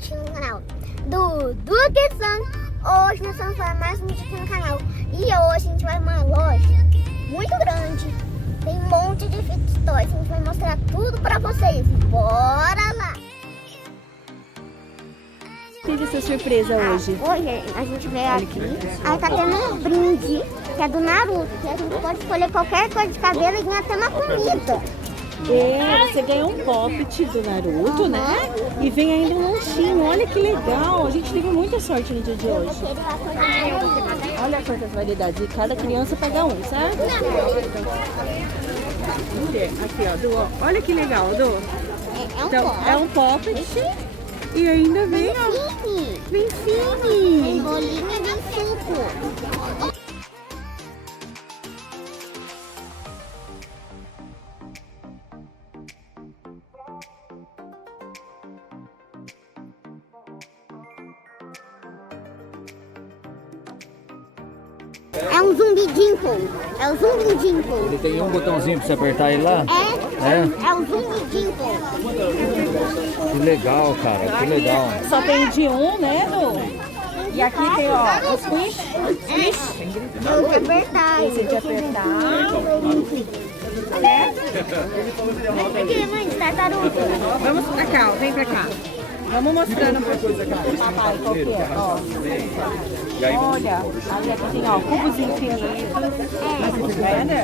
assistindo no canal do Duque Santos. Hoje nós vamos falar mais um vídeo aqui no canal. E hoje a gente vai numa loja muito grande. Tem um monte de Fit Toys. A gente vai mostrar tudo pra vocês. Bora lá! Teve essa surpresa hoje? Hoje a gente veio aqui. Aí tá tendo um brinde, que é do Naruto. Que a gente pode escolher qualquer cor de cabelo e ganhar até uma comida. Você ganhou um poppet do Naruto, né? E vem ainda um lanchinho. Olha que legal. A gente teve muita sorte no dia de hoje. Olha quantas variedades. E cada criança pega um, certo? Aqui, ó, Du. Olha que legal, Du. Então, é um poppet. E ainda vem, ó. Vem Fini. Tem bolinha e vem suco. É um zumbi Dimple. É o zumbi Dimple. Ele tem um botãozinho pra você apertar ele lá? É o zumbi Dimple. Que legal, cara, que legal. Só tem de um, né, Du? E aqui tem, ó, o squish. Vamos apertar. Esse de apertar. Vem aqui, mãe, de tartaruga. Vamos pra cá, ó. Vem pra cá. Vamos mostrando pra papai qual que é, ó. Olha, ali aqui tem, ó, cubos infinitos. Vendo?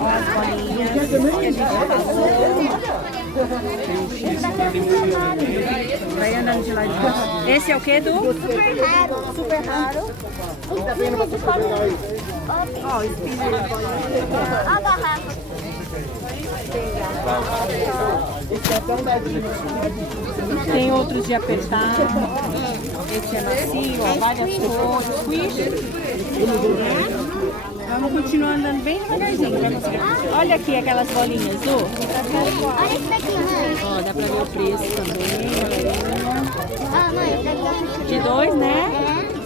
Ó, as bolinhas que a gente passou. Vai andando de lado de cá. Esse é o que, Du? Super raro. Super raro. Espinha de bolinha. Ó, o espinho. Ó a garrafa. Tem outros de apertar. Esse é macio, ó, várias cores. Squish. Vamos continuar andando bem devagarzinho pra você. Olha aqui aquelas bolinhas, Du. Olha isso daqui, mãe. Ó, dá pra ver o preço também. Ah, mãe, isso daqui é De 2, né?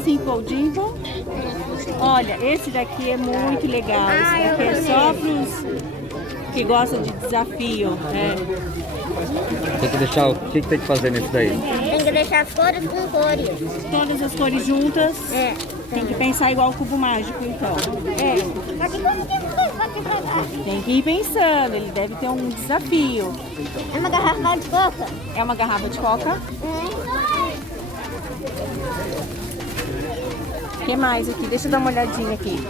Simple Dimple. Olha, esse daqui é muito legal. Esse daqui é só pros que gostam de desafio. Tem que deixar, o que tem que fazer nisso daí? Tem que deixar as cores com cores. Todas as cores juntas. Tem que pensar igual o cubo mágico, então. Só que como que pode pra cá? Tem que ir pensando, ele deve ter um desafio. É uma garrafa de coca? É uma garrafa de coca. O que mais aqui? Deixa eu dar uma olhadinha aqui.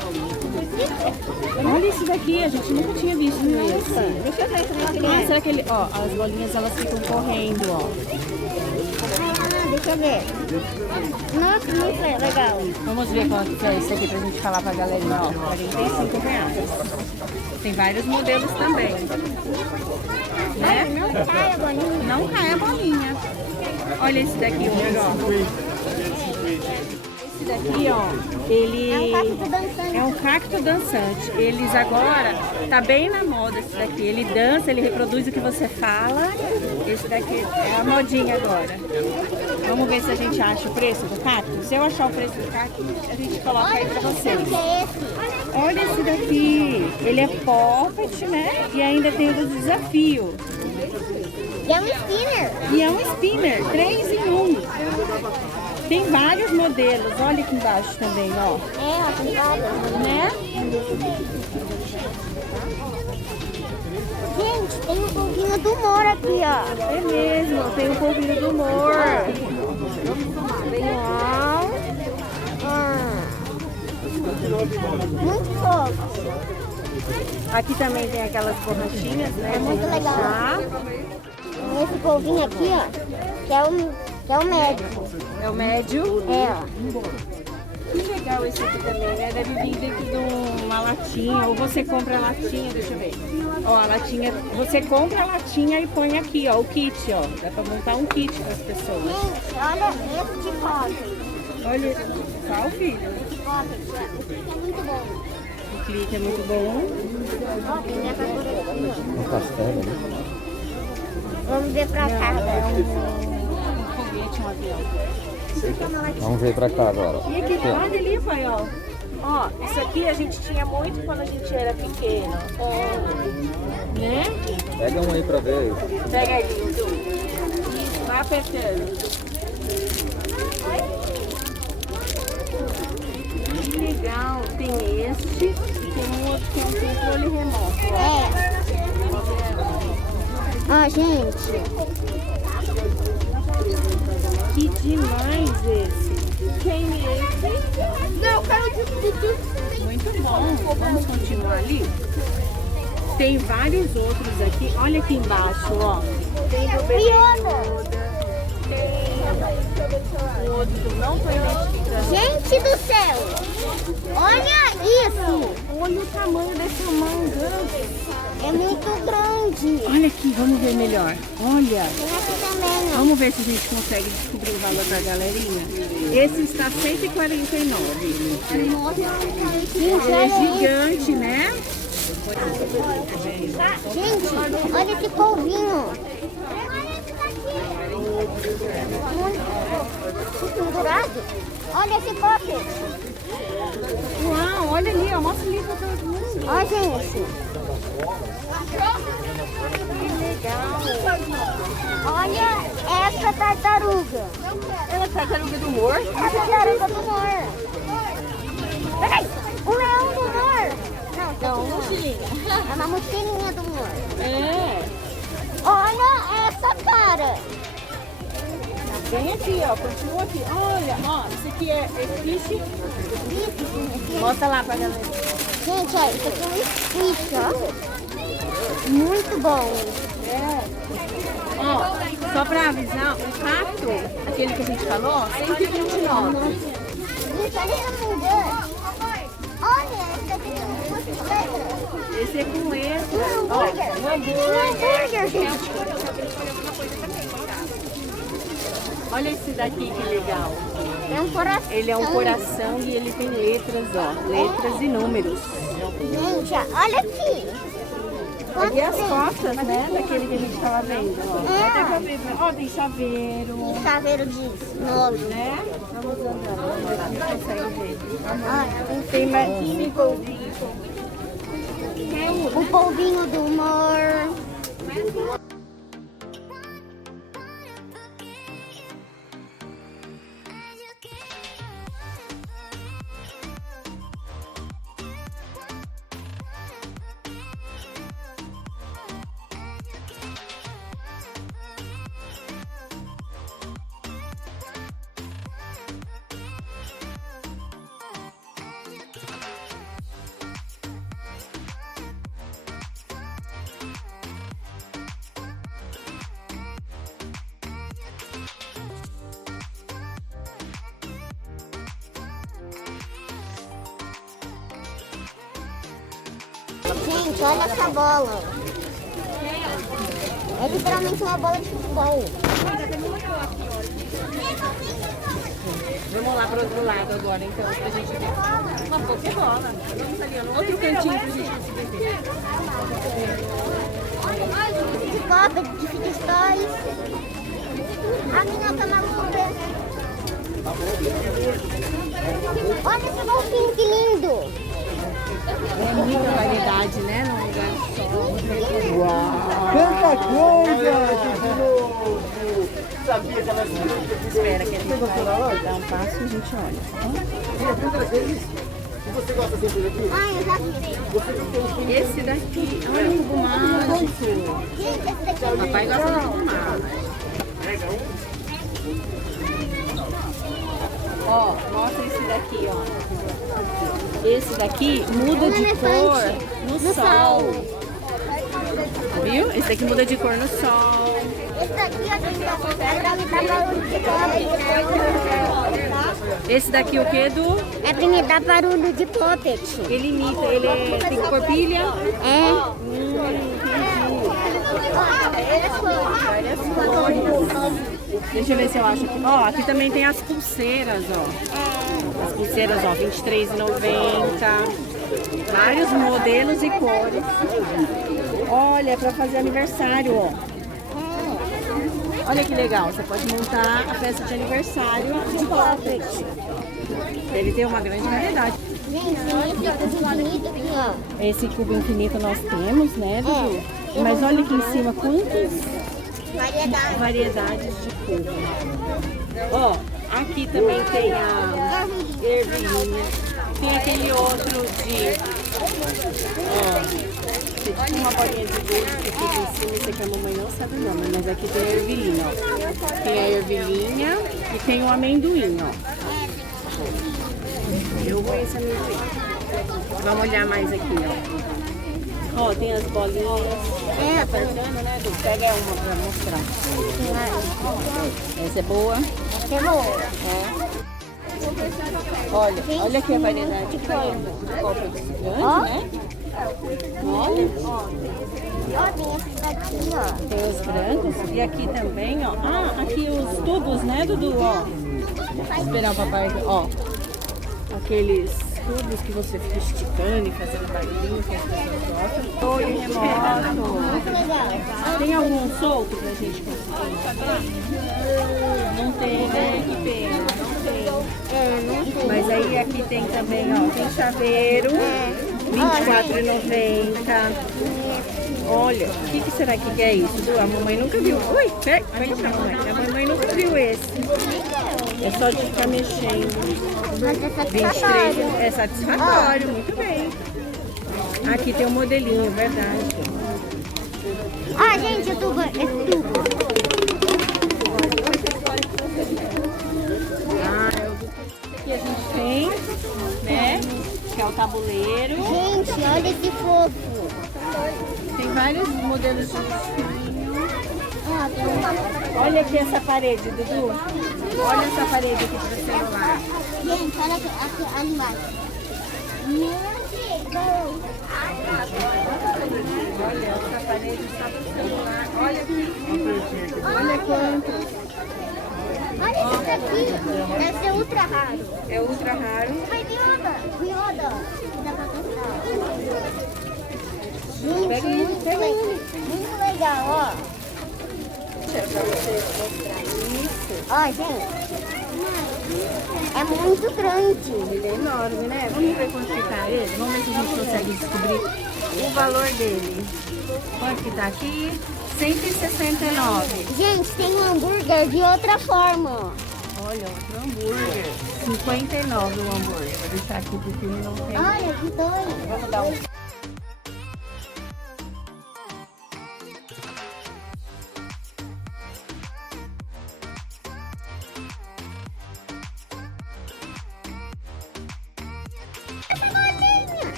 Olha esse daqui, a gente nunca tinha visto esse. Deixa eu ver se não Ah, será que ele... Ó, as bolinhas elas ficam correndo, ó. deixa eu ver. Nossa, muito legal. Vamos ver quanto é esse aqui pra gente falar pra galerinha, ó. R$45. Tem vários modelos também. Né? Não cai a bolinha. Não cai a bolinha. Olha esse daqui, ó. Esse daqui, ó, ele é um cacto dançante. Eles agora, tá bem na moda esse daqui. Ele dança, ele reproduz o que você fala. Esse daqui é a modinha agora. Vamos ver se a gente acha o preço do cacto. Se eu achar o preço do cacto, a gente coloca aí pra vocês. Olha esse daqui. Ele é poppet, né? E ainda tem o do desafio. E é um spinner. E é um spinner, 3 em 1. Tem vários modelos, olha aqui embaixo também, ó. Ó, tem vários. Né? Gente, tem um pouquinho do humor aqui, ó. É mesmo, tem um polvinho do humor. Muito fofo. Aqui também tem aquelas borrachinhas, né? É muito legal. Esse polvinho aqui, ó, que é o médico. É o médio. Ó. Que legal esse aqui também, né? Deve vir dentro de uma latinha, ou você compra a latinha, deixa eu ver. Ó, a latinha, você compra a latinha e põe aqui, ó, o kit, ó. Dá pra montar um kit para as pessoas. Gente, olha esse de pocket. Olha, qual, filho? Esse pocket, esse é muito bom. O clique é muito bom. Ó, tem essa cor aqui, Um castelo, né? ó. Vamos ver pra cá. Um foguete, um avião. Vamos ver pra cá agora. E aqui, olha ali, pai, ó. Ó, isso aqui a gente tinha muito quando a gente era pequeno. Né? Pega um aí pra ver. Pega aí, Dudu. Isso, vai apertando. Que legal. Tem este e tem um outro que é um controle remoto. É. Ó, gente. Que demais esse. Quem é esse? Não, eu quero de tudo. Muito bom. Vamos continuar ali? Tem vários outros aqui. Olha aqui embaixo, ó. Tem do bebê Yoda. Tem o outro do não tô identificando. Gente do céu. Olha isso. Olha o tamanho desse manga. É muito grande. Olha aqui, vamos ver melhor. Olha. Tem aqui também, ó. Vamos ver se a gente consegue descobrir o valor pra galerinha. Esse está 149. Gente, Ele é olha isso. gigante, né? Gente, olha esse polvinho. Pendurado. Olha esse pote. Uau, olha ali, ó. Mostra ali pra todo mundo. Ó, gente. Que legal. Olha essa tartaruga. Ela é tartaruga do humor? É a tartaruga do mar. Peraí, o leão do mar. Não, mochilinha. é uma mochilinha do mar. É. Olha essa cara. Vem aqui, ó. Continua aqui. Olha, ó. Isso aqui é fish. Mostra lá pra galera. Gente, ó, isso aqui é um squid, ó. Muito bom. É. Ó, só pra avisar, o pato, aquele que a gente falou, 129. Gente, olha essa mulher. Olha, essa aqui tem muitas letras. Esse é com letra. Um hambúrguer. Um hambúrguer, gente. Olha esse daqui que legal. É um coração. Ele é um coração e ele tem letras, ó. Letras e números. Gente, olha aqui. Aqui as costas, né? Daquele que a gente tava vendo, ó. Ó, tem chaveiro, O chaveiro diz 9. né? Vamos andando, vamos lá, a gente consegue ver. Olha, Tem mais polvinho. o polvinho do mar. Gente, olha essa bola. É literalmente uma bola de futebol. Vamos lá pro outro lado agora, então, pra gente ver. Uma pokebola. Vamos ali, ó, no outro cantinho pra gente conseguir ver. De copa, de Fit Stories. Aqui na Camaluca. Olha esse golfinho, que lindo. É muita variedade, né? Num lugar só. Tanta coisa! Espera que a gente vai dar um passo e a gente olha. Você gosta sempre daqui? Ah, eu já vi. Esse daqui, olha o cubo mágico. Gente, esse daqui é Papai gosta de cubo mágico. Ó, mostra esse daqui, ó. Esse daqui muda de cor no sol. Viu? Esse daqui muda de cor no sol. Esse daqui é pra me dar barulho de poppet. Esse daqui o que, Edu? É pra me dar barulho de poppet. Ele imita, ele tem cor pilha. É. Deixa eu ver se eu acho aqui. Ó, aqui também tem as pulseiras, ó. As pulseiras, ó, R$23,90. Vários modelos e cores. Olha, é pra fazer aniversário, ó. Olha que legal, você pode montar a festa de aniversário de poppet. Deve ter uma grande variedade. Gente, esse cubo infinito aqui, ó. Esse cubo infinito nós temos, né, Dudu? Mas olha aqui em cima quantas Variedade. variedades de cubo. Ó, aqui também tem a ervilhinha. Tem aquele outro de... Ó, tem tipo uma bolinha de doce que fica em cima. Esse aqui a mamãe não sabe o nome, mas aqui tem a ervilhinha, ó. Tem a ervilhinha e tem o amendoim, ó. Eu conheço amendoim. Vamos olhar mais aqui, ó. Ó, tem as bolinhas. Tá apertando, né, Du? Pega uma pra mostrar. Essa é boa? Essa é boa. É. Olha aqui a variedade de copo gigante, né? Olha. Ó, tem esses daqui, ó. Tem os brancos. E aqui também, ó. Ah, aqui os tubos, né, Dudu? Ó. Vou esperar o papai. Ó. Aqueles tubos que você fica esticando e fazendo barulhinho que as pessoas gostam. Oi, remoto. Muito legal. Tem algum solto pra gente conseguir? Não tem, né? Que pena. Não tem. Mas aí aqui tem também, ó. Tem chaveiro. R$24,90. Olha, o que será que é isso? A mamãe nunca viu. Ui, pega pra mamãe. A mamãe nunca viu esse. É só de ficar mexendo. Mas é 23 satisfatório. é satisfatório, muito bem. Aqui tem um modelinho, verdade. Ó, gente, o tubo, esse tubo. Aqui a gente tem, né? Que é o tabuleiro. Gente, olha esse fofo. Tem vários modelos de espinho. Ó, tem uma... Olha aqui essa parede, Dudu. Olha essa parede aqui pro celular. Gente, olha aqui ali embaixo. Meu Deus. Olha essa parede só pro celular. Olha aqui. Olha quanto. Olha isso aqui. Deve ser ultra raro. É ultra raro. Vai, Vioda. Dá pra testar. Gente, Pega ele. muito legal, ó. Pra você mostrar isso. Ó, gente. É muito grande. Ele é enorme, né? Vamos ver quanto que tá ele? Vamos ver se a gente consegue descobrir o valor dele. Quanto que tá aqui? 169. Gente, tem um hambúrguer de outra forma. Olha, outro hambúrguer. 59 o hambúrguer. Vou deixar aqui porque ele não tem. Olha, que doido. Vamos dar um.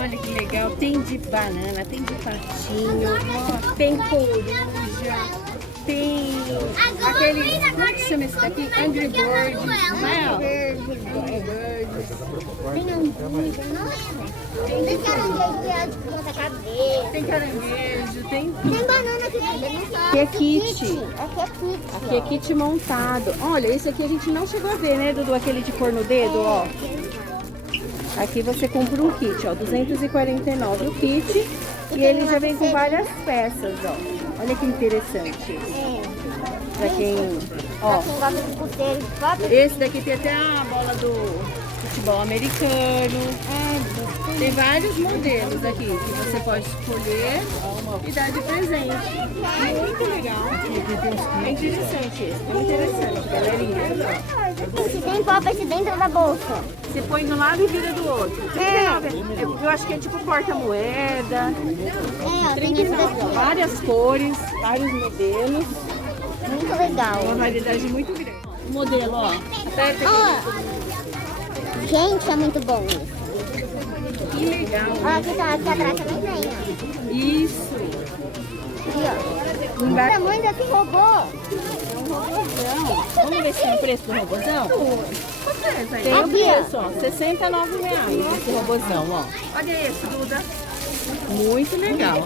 Olha que legal, tem de banana, tem de patinho, tem coruja, tem aquele, como que chama esse daqui? Angry Birds, não é? Tem hambúrguer, não tem caranguejo que é de ponta cabeça. Tem caranguejo, tem Tem banana aqui também. Aqui é kit. Aqui é kit. Aqui é kit montado. Olha, esse aqui a gente não chegou a ver, né, Dudu? Aquele de pôr no dedo, ó. Aqui você compra um kit, ó, 249 o kit. E ele já vem com várias peças, ó. Olha que interessante. Pra quem, ó. Pra quem gosta de pulseira, Esse daqui tem até a bola do futebol americano. Tem vários modelos aqui que você pode escolher e dar de presente. Muito legal. É interessante esse. É interessante, galerinha. Se tem pop dentro da bolsa. Você põe de um lado e vira do outro. 39. Eu acho que é tipo porta-moeda. Ó, tem esse daqui. Várias cores, vários modelos. Muito legal. Uma variedade muito grande. O modelo, ó. Aperta aqui. Ó, gente, é muito bom isso. Que legal. Ó, aqui atrás também tem, ó. Isso. Aqui, ó. O tamanho desse robô. Vamos ver se tem o preço do robôzão? Tem o Aqui, preço, ó. R$69 esse robôzão, ó. Olha esse, Duda. Muito legal.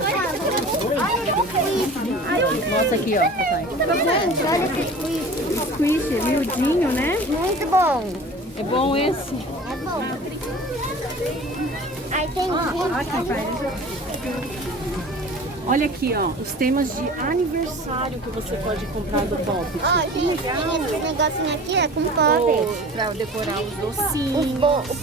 Mostra aqui, ó, papai. Gente, olha esse squeeze. Squish, é miudinho, né? Muito bom. É bom esse? É bom. Aí tem Aqui, pai. Olha aqui, ó, os temas de aniversário que você pode comprar do Pop. Ó, gente, tem esse negocinho aqui, é com pop. Pra decorar os docinhos, O bolo, os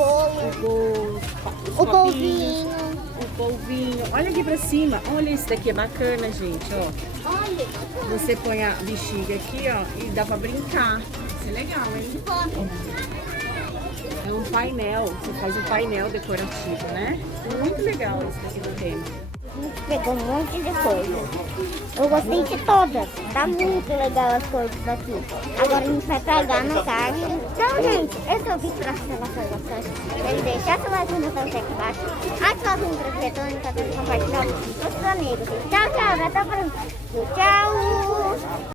o polvinho. o polvinho. Olha aqui pra cima. Olha esse daqui, é bacana, gente, ó. Olha. Você põe a bexiga aqui, ó, e dá pra brincar. Isso é legal, hein? É um painel, você faz um painel decorativo, né? Muito legal esse daqui do Remo. A gente pegou um monte de coisa. Eu gostei de todas. Tá muito legal as coisas daqui. Agora a gente vai pegar na caixa. Então, gente, esse é o vídeo pra você gostando. Deixar seu like no canto aqui embaixo. Ativar o sininho pra você compartilhar com seus amigos. Tchau, tchau. Até o próximo. Tchau.